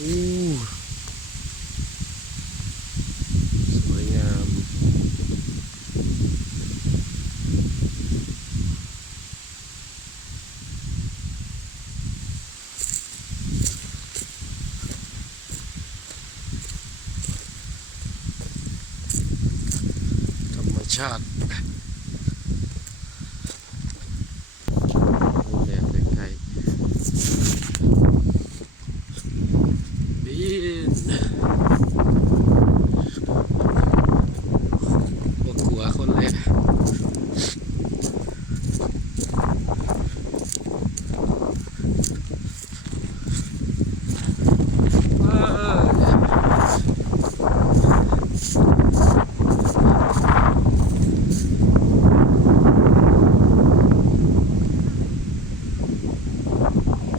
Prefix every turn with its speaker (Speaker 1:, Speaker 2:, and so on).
Speaker 1: สวยงาม ธรรมชาติ กลัวคนเลย Thank you.